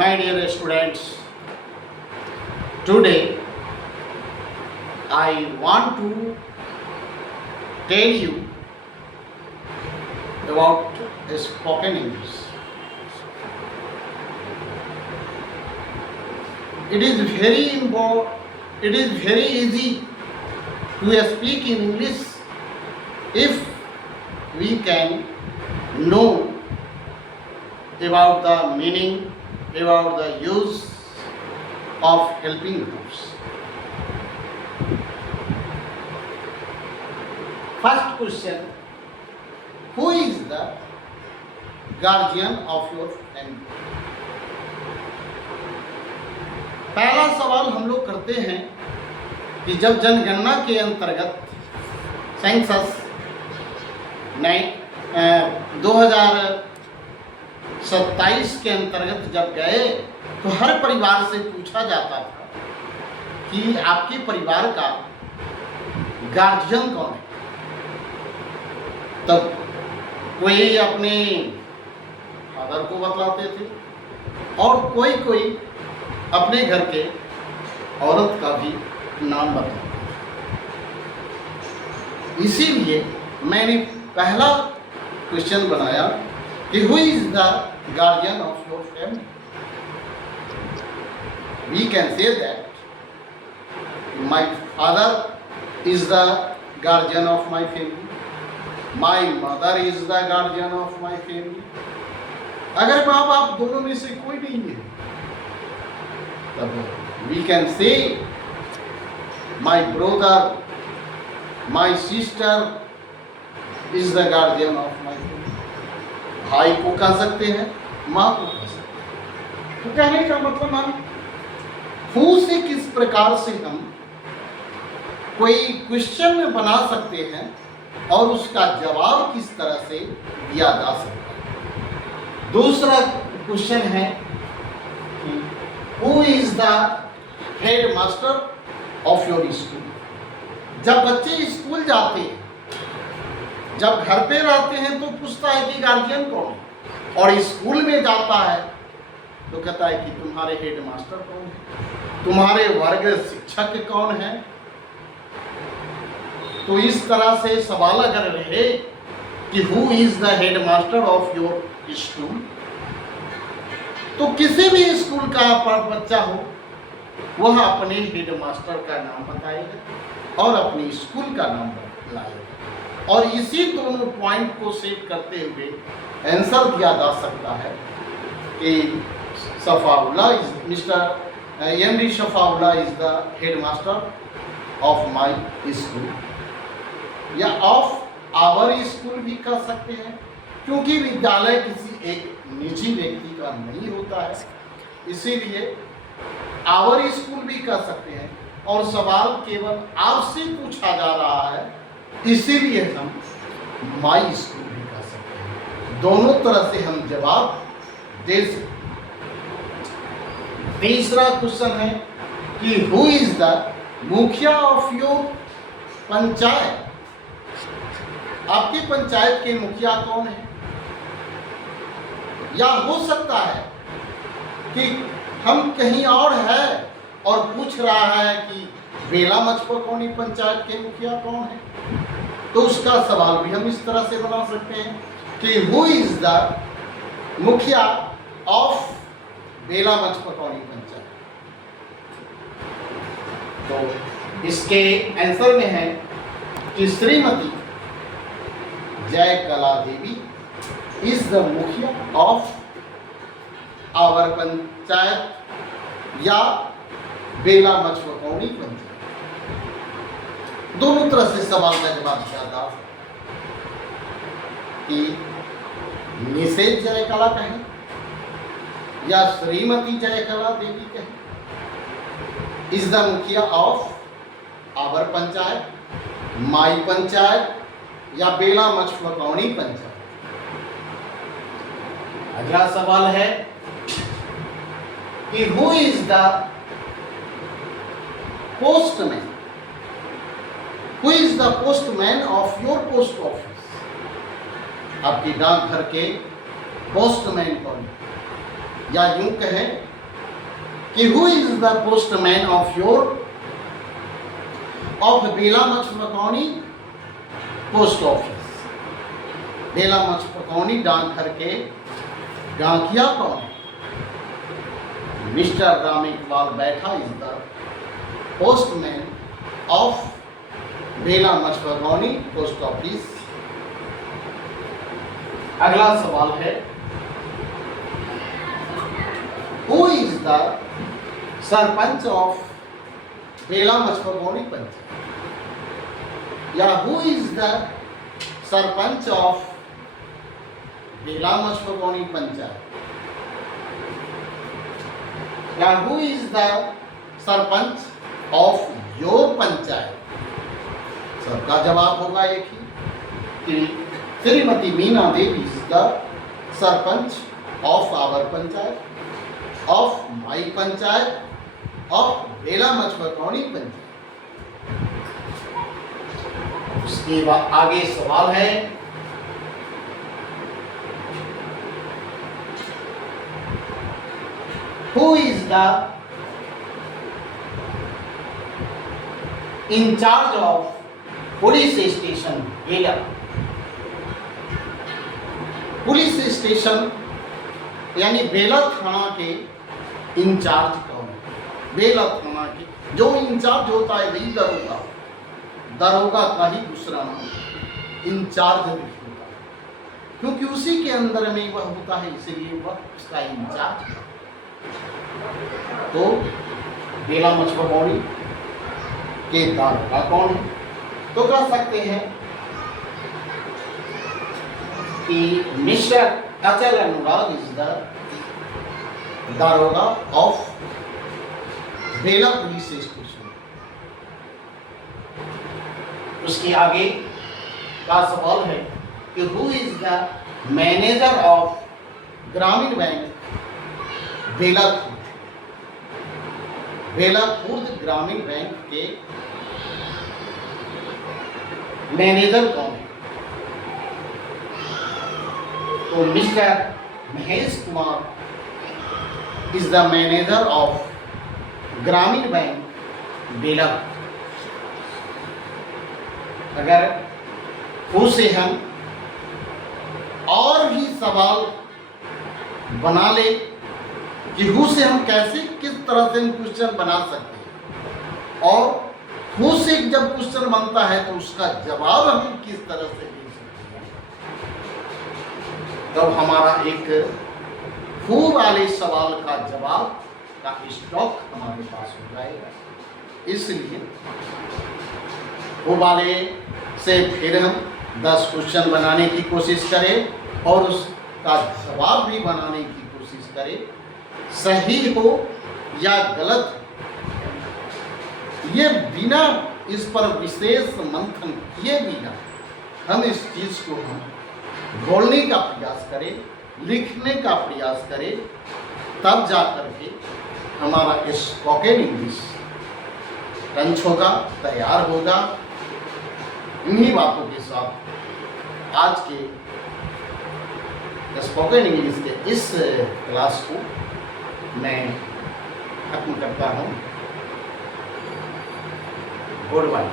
My dear students, today I want to tell you about spoken English. It is very easy to speak in English if we can know about the meaning, about the use of helping verbs. First question: who is the guardian of your family? पहला सवाल हम लोग करते हैं कि जब जनगणना के अंतर्गत सेंसस 2027 के अंतर्गत जब गए तो हर परिवार से पूछा जाता था कि आपके परिवार का गार्जियन कौन है। तब कोई अपने फादर को बतलाते थे और कोई अपने घर के औरत का भी नाम बताते थे। इसीलिए मैंने पहला क्वेश्चन बनाया कि who is the guardian of your family. We can say that my father is the guardian of my family, my mother is the guardian of my family. अगर माँ बाप दोनों में से कोई नहीं है तब we can say my brother, my sister is the guardian of my family. भाई को कह सकते हैं, माँ को कह सकते हैं। तो कहने का मतलब हम हु से किस प्रकार से हम कोई क्वेश्चन बना सकते हैं और उसका जवाब किस तरह से दिया जा सकता है। दूसरा क्वेश्चन है कि who is the head master of your school. जब बच्चे स्कूल जाते हैं, जब घर पे रहते हैं तो पूछता है कि गार्जियन कौन है, और स्कूल में जाता है तो कहता है कि तुम्हारे हेड मास्टर कौन है, तुम्हारे वर्ग शिक्षक कौन है। तो इस तरह से सवाल अगर रहे कि who is the head master of your school, तो किसी भी स्कूल का बच्चा हो वह अपने हेड मास्टर का नाम बताएगा और अपने स्कूल का नाम लाएगा, और इसी दोनों पॉइंट को सेट करते हुए आंसर दिया जा सकता है कि Shafaullah is mister MD Shafaullah is the head master of my school, या ऑफ आवर स्कूल भी कह सकते हैं, क्योंकि विद्यालय किसी एक निजी व्यक्ति का नहीं होता है, इसीलिए आवर स्कूल भी कह सकते हैं। और सवाल केवल आपसे पूछा जा रहा है, इसीलिए हम माय स्कूल भी कह सकते हैं। दोनों तरह से हम जवाब दे सकते। तीसरा क्वेश्चन है कि हु इज द मुखिया ऑफ योर पंचायत। आपकी पंचायत के मुखिया कौन है। या हो सकता है कि हम कहीं और है और पूछ रहा है कि बेला मचपकोनी पंचायत के मुखिया कौन है, तो उसका सवाल भी हम इस तरह से बना सकते हैं कि हु इज द मुखिया ऑफ बेला मचपकोनी पंचायत। तो इसके आंसर में है कि श्रीमती जय कला देवी इज द मुखिया ऑफ आवर पंचायत या बेला मचपकौनी पंचायत। दोनों तरह से सवाल का जवाब दिया जा सकता कि मिसेज जय कला कहें या श्रीमती जय कला देवी कहें, इज द मुखिया ऑफ आवर पंचायत, माई पंचायत या बेला मचपकौनी पंचायत। अगला सवाल है कि who is the postman. Who is the postman of your post office. आपके डाकघर के पोस्टमैन कौन है, या यूं कहें कि who is the postman of your of Bela Machpakauni post office. Bela Machpakauni डाकघर के डाकिया कौन है? Mister Ram Iqbal Baitha is the postman of Bela Machpakauni post office. अगला सवाल है, who is the sarpanch of Bela Machpakauni panchayat, या who is the sarpanch of Bela Machpakauni panchayat, या who is the sarpanch of your panchayat. सबका जवाब होगा एक ही कि Shrimati Meena Devi is the sarpanch of our panchayat, of my panchayat, of Bela Machpakauni panchayat. उसके बाद आगे सवाल है, who is the incharge of police station Bela. Police station यानी बेला थाना के इंचार्ज कौन है? बेला थाना के जो इंचार्ज होता है वही दरोगा, दरोगा का ही दूसरा नाम इंचार्ज भी होता है, क्योंकि उसी के अंदर में वह होता है, इसलिए वह उसका इंचार्ज। तो बेला मचपकौनी के दारोगा कौन है? तो कह सकते हैं कि मिस्टर अचल अनुराग इज द दारोगा ऑफ बेला पुलिस स्टेशन। उसके आगे का सवाल है कि who is the manager of ग्रामीण बैंक बेला खुर्द। बेला खुर्द ग्रामीण बैंक के मैनेजर कौन है? तो mister Mahesh Kumar is the manager of ग्रामीण बैंक बेला। अगर उससे हम और भी सवाल बना ले कि हु से हम कैसे किस तरह से क्वेश्चन बना सकते हैं, और हु से जब क्वेश्चन बनता है तो उसका जवाब हम किस तरह से दे सकते हैं, तब हमारा एक हु वाले सवाल का जवाब का स्टॉक हमारे पास हो जाएगा। इसलिए हु वाले से फिर हम 10 क्वेश्चन बनाने की कोशिश करें और उसका जवाब भी बनाने की कोशिश करें, सही हो या गलत, ये बिना इस पर विशेष मंथन किए बिना हम इस चीज को हम बोलने का प्रयास करें, लिखने का प्रयास करें, तब जाकर के हमारा स्पोकन इंग्लिश टंच होगा, तैयार होगा। इन्हीं बातों के साथ आज के स्पोकन इंग्लिश के इस क्लास को मैं खत्म करता हूँ। Good bye.